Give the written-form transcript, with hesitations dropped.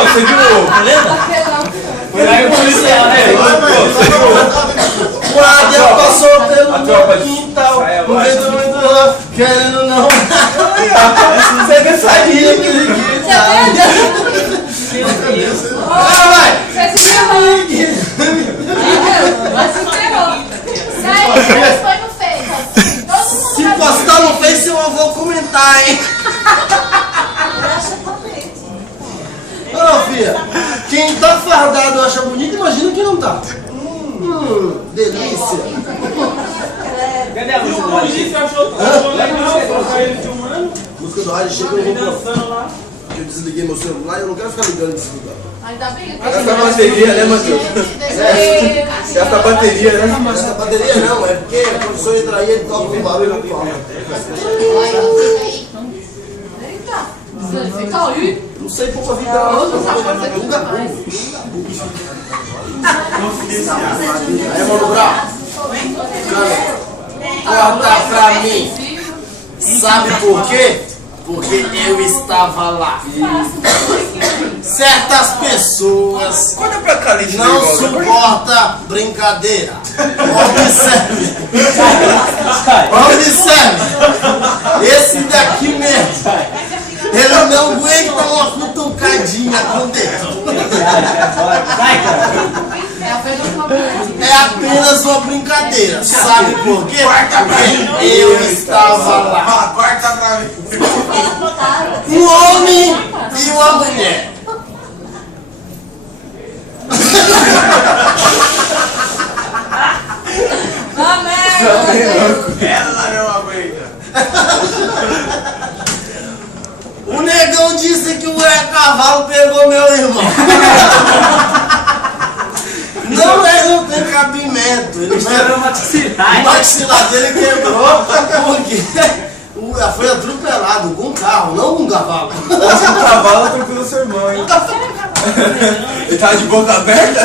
você viu? Lembra? Foi lá em policial, né? O águia passou pelo tropa meu de- quintal, sai no abaixo. meio do meu querendo não. Você é dançadinho. Você se ferrou. Você se ferrou. Sério, foi no Face. Todo mundo Se vai postar no Face eu vou comentar, hein? Ô filha, quem tá fardado acha bonito, imagina quem não tá. Delícia. Cadê a música do O Roger? Gis achou legal colocar ele filmando, Música do rádio chega, eu ele vou pôr. dançando lá. Eu desliguei meu celular e eu não quero ficar ligando nesse lugar. Ainda bem. Gasta bateria, né, Matheus? Gasta bateria, né? Mas a bateria não, é porque o professor entra aí e ele toca um barulho muito alto. Eita. Você caiu? Não sei pouco a vida dela, não. Aí, mano, bravo. Corta pra mim. Sabe por quê? Porque eu estava lá. Certas pessoas Conta pra cá, Lídia. não suportam brincadeira. Observe. Observe. Esse daqui mesmo. Ele não aguenta uma cutucadinha com o dedo. É apenas uma brincadeira. Sabe por quê? Porque eu estava lá. Corta pra mim. Um homem e uma mulher. Ela não aguenta. O negão disse que o cavalo pegou meu irmão. Não, ele não tem cabimento. Ele Era uma o maxilar dele quebrou porque foi atropelado com um carro, não com um cavalo. O cavalo atropelou seu irmão, hein? Ele tava de boca aberta?